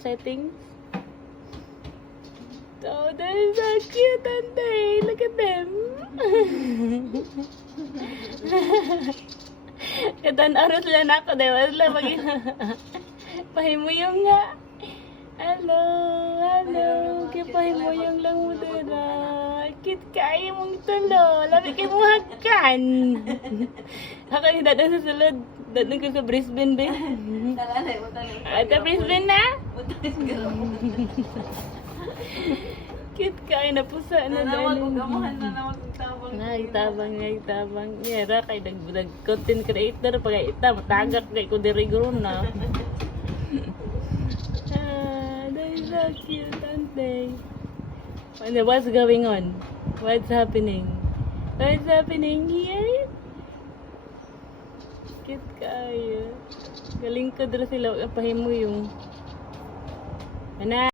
Settings. Oh, that is so cute, Ante. Look at them. Katanaw sila na ako, diba? Sila pahimuyong nga. Hello, hello. Kaya pahimuyong lang mo dira. Kit kaya mong tulo. Labi kayo mo hakan. Ako yung dadang sa sulod. Dadang ko sa Brisbane, be. At sa Brisbane na? Cute kaya na pusa na dahil. Nagtabang. Yara kay content creator. Pag ita, matagak kay ko diriguro na. That is so cute, Ante. What's going on? What's happening? What's happening here? Cute kaya. Galing ko dito sila. Pahimo yung...